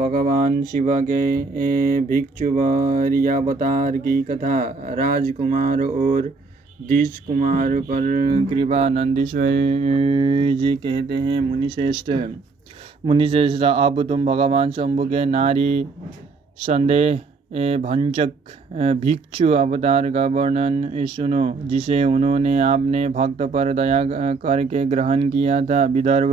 भगवान शिव के भिक्षुवर्यावतार की कथा। राजकुमार और द्विज कुमार पर कृपा। नंदीश्वर जी कहते हैं, मुनिश्रेष्ठ, अब तुम भगवान शंभु के नारी संदेह भंजक भिक्षु अवतार का वर्णन सुनो, जिसे उन्होंने अपने भक्त पर दया करके ग्रहण किया था। विदर्भ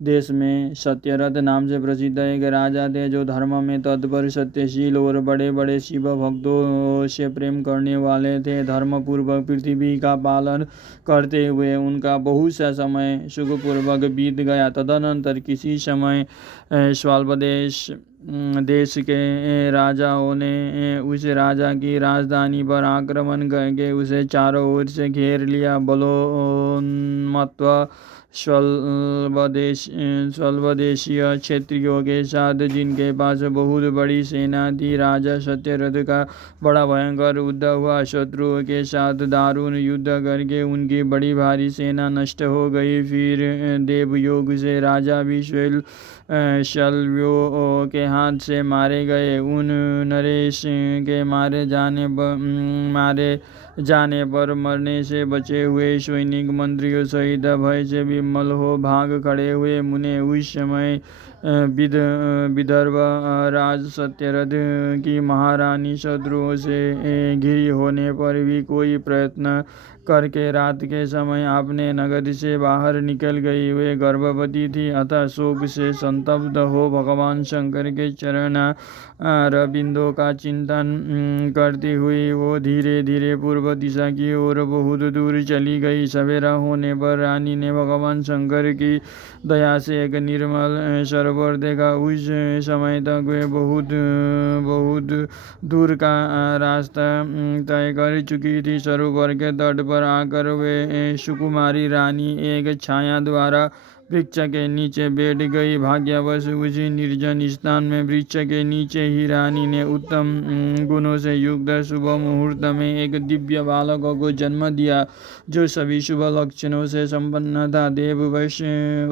देश में सत्यरथ नाम से प्रसिद्ध एक राजा थे, जो धर्म में तत्पर, सत्यशील और बड़े बड़े शिव भक्तों से प्रेम करने वाले थे। धर्मपूर्वक पृथ्वी का पालन करते हुए उनका बहुत सा समय सुखपूर्वक बीत गया। तदनंतर किसी समय स्वल्पदेश देश के राजाओं ने उस राजा की राजधानी पर आक्रमण करके उसे चारों ओर से घेर लिया। बलोन्मत्त स्वल्पदेशीय क्षत्रियों के साथ, जिनके पास बहुत बड़ी सेना थी, राजा सत्यरथ का बड़ा भयंकर युद्ध हुआ। शत्रुओं के साथ दारुण युद्ध करके उनकी बड़ी भारी सेना नष्ट हो गई। फिर देवयोग से राजा भी शल्यों के हाथ से मारे गए। उन नरेश के मारे जाने पर मरने से बचे हुए सैनिक मंत्रियों सहित भय से विमल हो भाग खड़े हुए। मुने उस समय विदर्भ राज सत्यरथ की महारानी शत्रुओं से घिरी होने पर भी कोई प्रयत्न करके रात के समय अपने नगर से बाहर निकल गई। वे गर्भवती थी, अतः शोक से संतप्त हो भगवान शंकर के चरण रविंदों का चिंतन करती हुई वो धीरे धीरे पूर्व दिशा की ओर बहुत दूर चली गई। सवेरा होने पर रानी ने भगवान शंकर की दया से एक निर्मल सरोवर देखा। उस समय तक वे बहुत दूर का रास्ता तय कर चुकी थी। सरोवर के तट पर आकर वे सुकुमारी रानी एक छाया द्वारा वृक्ष के नीचे बैठ गई। भाग्यवश उसी निर्जन स्थान में वृक्ष के नीचे ही रानी ने उत्तम गुणों से युक्त शुभ मुहूर्त में एक दिव्य बालक को जन्म दिया, जो सभी शुभ लक्षणों से संपन्न था। देववश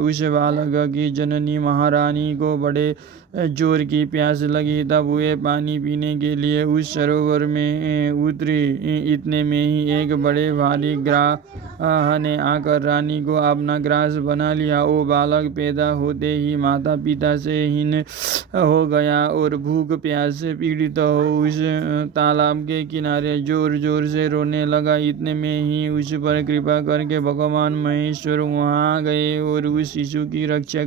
उस बालक की जननी महारानी को बड़े जोर की प्यास लगी, तब वे पानी पीने के लिए उस सरोवर में उतरी। इतने में ही एक बड़े भारी ग्राह ने आकर रानी को अपना ग्रास बना लिया। वो बालक पैदा होते ही माता पिता से हीन हो गया और भूख प्यास से पीड़ित हो उस तालाब के किनारे जोर जोर से रोने लगा। इतने में ही उस पर कृपा करके भगवान महेश्वर वहां आ गए और उस शिशु की रक्षा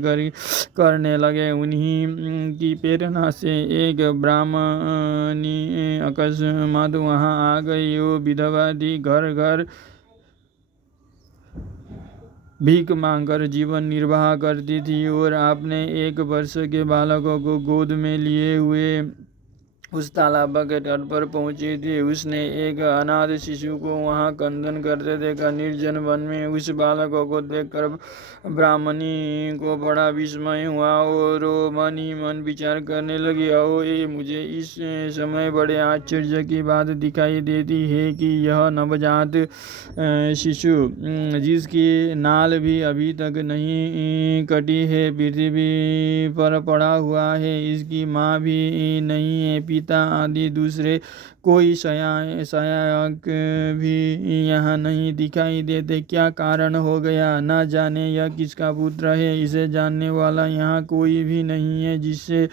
करने लगे। उन्हीं की प्रेरणा से एक ब्राह्मणी अकस्मात वहां आ गई। वो विधवा थी, घर घर भीख मांगकर जीवन निर्वाह करती थी और अपने 1 वर्ष के बालक को गोद में लिए हुए उस तालाब के तट पर पहुंची थी। उसने एक अनाथ शिशु को वहां क्रंदन करते देखा। निर्जन वन में उस बालक को देखकर ब्राह्मणी को बड़ा विस्मय हुआ और वो मन ही मन विचार करने लगी, मुझे इस समय बड़े आश्चर्य की बात दिखाई देती है कि यह नवजात शिशु, जिसकी नाल भी अभी तक नहीं कटी है, पृथ्वी पर पड़ा हुआ है। इसकी माँ भी नहीं है, पिता आदि दूसरे कोई सहायक भी यहाँ नहीं दिखाई देते। क्या कारण हो गया, न जाने यह किसका पुत्र है। इसे जानने वाला यहाँ कोई भी नहीं है जिससे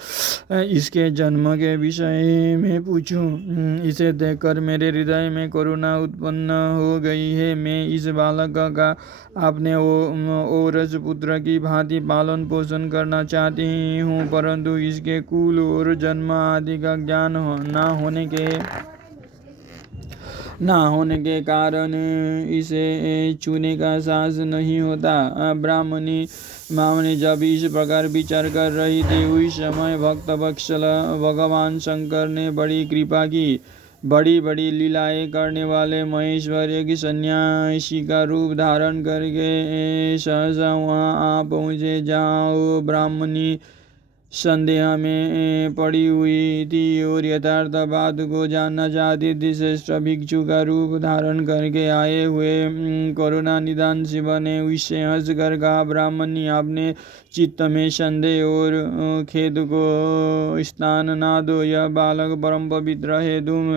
इसके जन्म के विषय में पूछूं। इसे देखकर मेरे हृदय में करुणा उत्पन्न हो गई है। मैं इस बालक का अपने औरस पुत्र की भांति पालन पोषण करना चाहती हूँ, परंतु इसके कुल और जन्म आदि का ज्ञान न होने के कारण इसे छूने का साहस नहीं होता। ब्राह्मणी जब इस प्रकार विचार कर रही थी, उस समय भक्त वत्सल भगवान शंकर ने बड़ी कृपा की। बड़ी बड़ी लीलाएं करने वाले महेश्वर एक सन्यासी का रूप धारण करके सहसा वहां आ पहुंचे, जहां वो ब्राह्मणी संदेह में पड़ी हुई थी और यथार्थ बात को जानना चाहती थी। श्रेष्ठ भिक्षु का रूप धारण करके आए हुए करुणा निदान शिव ने उससे हंसकर कहा, ब्राह्मणी, आपने चित्त में संदेह और खेद को स्थान ना दो। यह बालक परम पवित्र है, तुम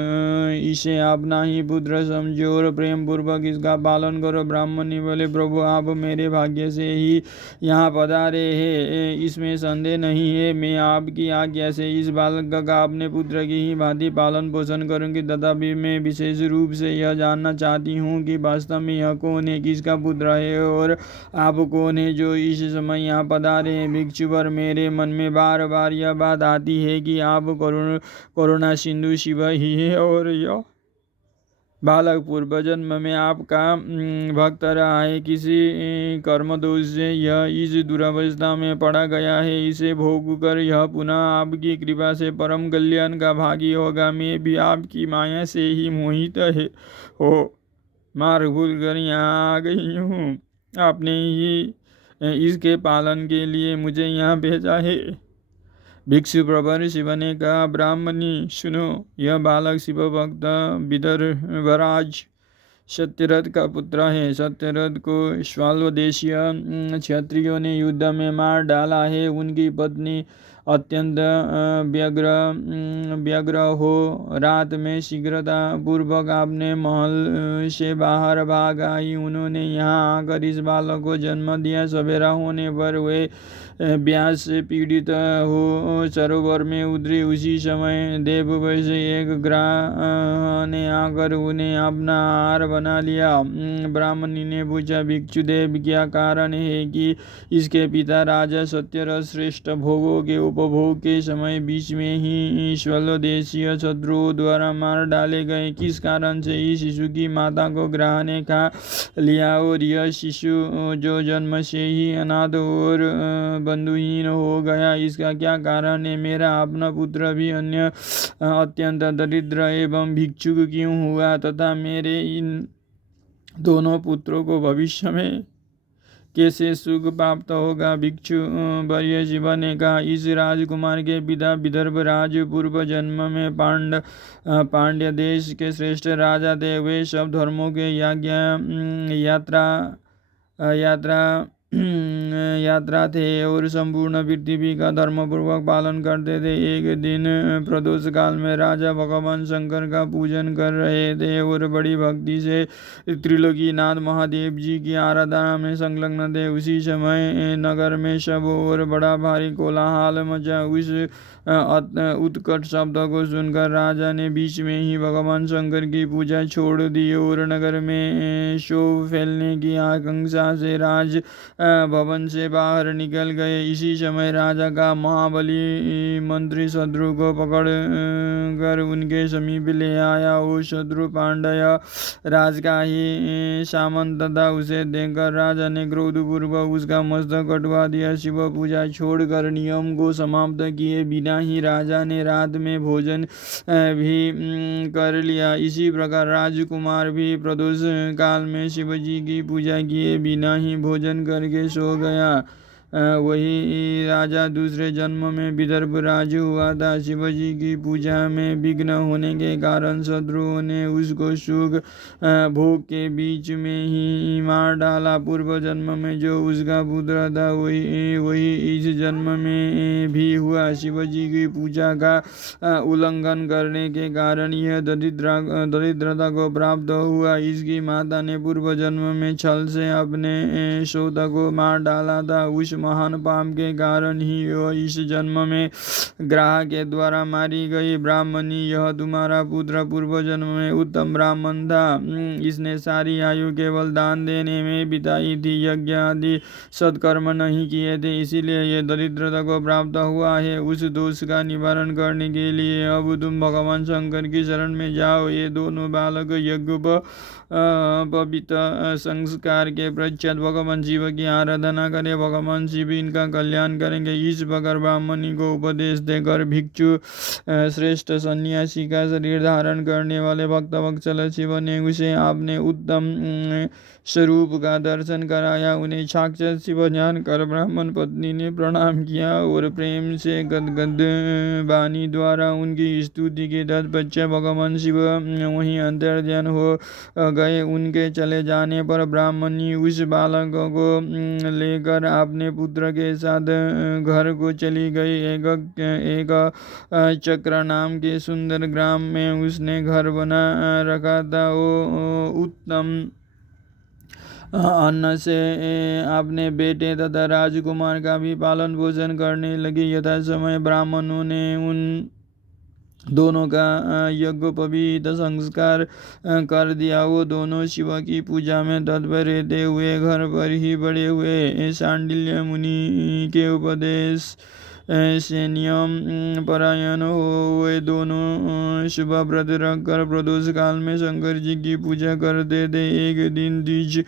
इसे अपना ही पुत्र समझो और प्रेम पूर्वक इसका पालन करो। ब्राह्मणी बोले, प्रभु, आप मेरे भाग्य से ही यहाँ पधारे हैं, इसमें संदेह नहीं है। मैं आपकी आज्ञा से इस बालक का अपने पुत्र की ही भांति पालन पोषण करूंगी। तथापि मैं विशेष रूप से यह जानना चाहती हूँ कि वास्तव में यह कौन है, किसका पुत्र है और आप कौन है जो इस समय यहाँ पधारे हैं। भिक्षुवर, मेरे मन में बार बार यह बात आती है कि आप करुणा सिंधु शिव ही है और यह बालक पूर्व जन्म में आपका भक्त रहा है। किसी कर्म दोष से यह इस दुरावस्था में पड़ा गया है। इसे भोग कर यह पुनः आपकी कृपा से परम कल्याण का भागी होगा। मैं भी आपकी माया से ही मोहित हो मार्ग भूल कर यहाँ आ गई हूँ। आपने ही इसके पालन के लिए मुझे यहाँ भेजा है। भिक्षु प्रवर शिव ने कहा, ब्राह्मणी सुनो, यह बालक शिव भक्त विदर्भराज सत्यरथ का पुत्र है। सत्यरथ को श्वालदेशीय क्षत्रियों ने युद्ध में मार डाला है। उनकी पत्नी अत्यंत व्यग्र हो रात में शीघ्रता पूर्वक अपने महल से बाहर भाग आई। उन्होंने यहाँ आकर इस बालक को जन्म दिया। सवेरा होने पर वे व्यास से पीड़ित हो सरोवर में उतरी। उसी समय देववश एक ग्राह ने आकर उन्हें अपना आहार बना लिया। ब्राह्मणी ने पूछा, भिक्षुदेव, क्या कारण है कि इसके पिता राजा सत्यरथ श्रेष्ठ भोगों के उपभोग के समय बीच में ही श्वलदेशीय शत्रुओं द्वारा मार डाले गए? किस कारण से इस शिशु की माता को ग्राह ने खा लिया और यह शिशु जो जन्म से ही अनाथ और बंधुहीन हो गया, इसका क्या कारण है? मेरा अपना पुत्र भी अन्य अत्यंत दरिद्र एवं भिक्षुक क्यों हुआ तथा मेरे इन दोनों पुत्रों को भविष्य में कैसे सुख प्राप्त होगा? भिक्षु वर्य शिव ने कहा, इस राजकुमार के पिता विदर्भराज पूर्व जन्म में पांड्य देश के श्रेष्ठ राजा थे। वे सब धर्मों के यात्रा थे और संपूर्ण पृथ्वी का धर्मपूर्वक पालन करते थे। एक दिन प्रदोष काल में राजा भगवान शंकर का पूजन कर रहे थे और बड़ी भक्ति से त्रिलोकीनाथ महादेव जी की आराधना में संलग्न थे। उसी समय नगर में शब और बड़ा भारी कोलाहल मचा। उस उत्कट शब्द को सुनकर राजा ने बीच में ही भगवान शंकर की पूजा छोड़ दी और नगर में शोभ फैलने की आकांक्षा से राज भवन से बाहर निकल गए। इसी समय राजा का महाबली मंत्री शत्रु को पकड़ कर उनके समीप ले आया। वो शत्रु पांड्य राज का ही सामंत था। उसे देखकर राजा ने क्रोधपूर्वक उसका मस्तक कटवा दिया। शिव पूजा छोड़कर नियम को समाप्त किए बिना ही राजा ने रात में भोजन भी कर लिया। इसी प्रकार राजकुमार भी प्रदोष काल में शिवजी की पूजा किए बिना ही भोजन करके सो गया। वही राजा दूसरे जन्म में विदर्भ राज हुआ था। शिवजी की पूजा में विघ्न होने के कारण शत्रुओं ने उसको सुख भोग के बीच में ही मार डाला। पूर्व जन्म में जो उसका पुत्र था वही इस जन्म में भी हुआ। शिवजी की पूजा का उल्लंघन करने के कारण यह दरिद्रता को प्राप्त हुआ। इसकी माता ने पूर्व जन्म में छल से अपने सौता को मार डाला था। उस महान पाप के कारण ही वह इस जन्म में ग्राह के द्वारा मारी गई। ब्राह्मणी, यह तुम्हारा पुत्र पूर्व जन्म में उत्तम ब्राह्मण था। इसने सारी आयु केवल दान देने में बिताई थी, यज्ञ आदि सत्कर्म नहीं किए थे, इसीलिए यह दरिद्रता को प्राप्त हुआ है। उस दोष का निवारण करने के लिए अब तुम भगवान शंकर की शरण में जाओ। ये दोनों बालक यज्ञोपवीत संस्कार के पश्चात भगवान शिव की आराधना करे। भगवान शिव इनका कल्याण करेंगे। इस प्रकार ब्राह्मणी को उपदेश देकर भिक्षु श्रेष्ठ सन्यासी का शरीर धारण करने वाले भक्तवत्सल शिव ने उसे आपने उत्तम स्वरूप का दर्शन कराया। उन्हें साक्षात शिव जानकर ब्राह्मण पत्नी ने प्रणाम किया और प्रेम से गदगद वाणी द्वारा उनकी स्तुति की। तत्पश्चात भगवान शिव वहीं अंतर्ध्यान हो गए। उनके चले जाने पर ब्राह्मणी उस बालक को लेकर अपने पुत्र के साथ घर को चली गई। एक चक्र नाम के सुंदर ग्राम में उसने घर बना रखा था। वो उत्तम अन्न से अपने बेटे तथा राजकुमार का भी पालन पोषण करने लगी। यथा समय ब्राह्मणों ने उन दोनों का यज्ञोपवीत संस्कार कर दिया। वो दोनों शिव की पूजा में तत्पर रहते हुए घर पर ही बड़े हुए। शांडिल्य मुनि के उपदेश से नियम परायण हुए दोनों शुभ व्रत रखकर प्रदोष काल में शंकर जी की पूजा करते थे। एक दिन द्विज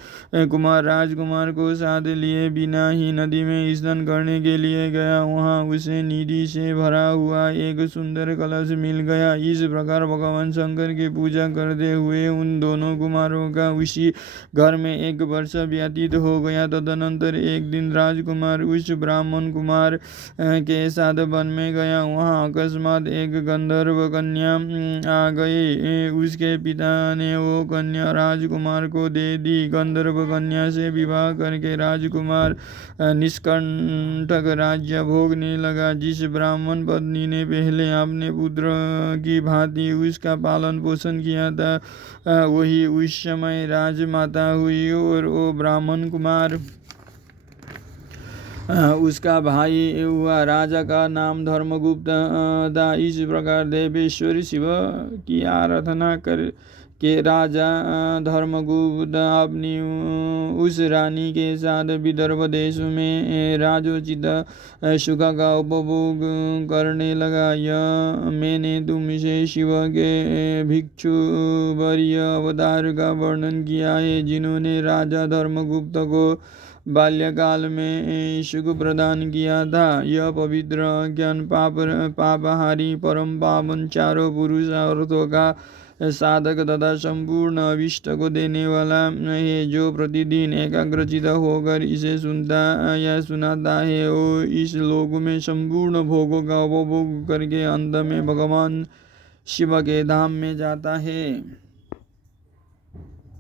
कुमार राजकुमार को साथ लिए बिना ही नदी में स्नान करने के लिए गया। वहां उसे निधि से भरा हुआ एक सुंदर कलश मिल गया। इस प्रकार भगवान शंकर की पूजा करते हुए उन दोनों कुमारों का उसी घर में 1 वर्ष व्यतीत हो गया। तदनंतर एक दिन राजकुमार उस ब्राह्मण कुमार के साथ वन में गया। वहां अकस्मात एक गंधर्व कन्या आ गई। उसके पिता ने वो कन्या राजकुमार को दे दी। गंधर्व कन्या से विवाह करके राजकुमार निष्कंटक राज्य भोगने लगा। जिस ब्राह्मण पत्नी ने पहले अपने पुत्र की भांति उसका पालन पोषण किया था, वही उस समय राजमाता हुई। और वो ब्राह्मण कुमार उसका भाई हुआ। राजा का नाम धर्मगुप्त था। इस प्रकार देवेश्वर शिव की आराधना कर के राजा धर्मगुप्त अपनी उस रानी के साथ विदर्भ देश में राजोचित सुख का उपभोग करने लगा। यह मैंने तुमसे शिव के भिक्षु वर्य अवतार का वर्णन किया है, जिन्होंने राजा धर्मगुप्त को बाल्यकाल में सुख प्रदान किया था। यह पवित्र ज्ञान पापहारी परम पावन चारों पुरुषार्थों का साधक तथा संपूर्ण अभिष्ट को देने वाला है। जो प्रतिदिन एकाग्रचित होकर इसे सुनता या सुनाता है, वो इस लोक में संपूर्ण भोगों का उपभोग करके अंत में भगवान शिव के धाम में जाता है।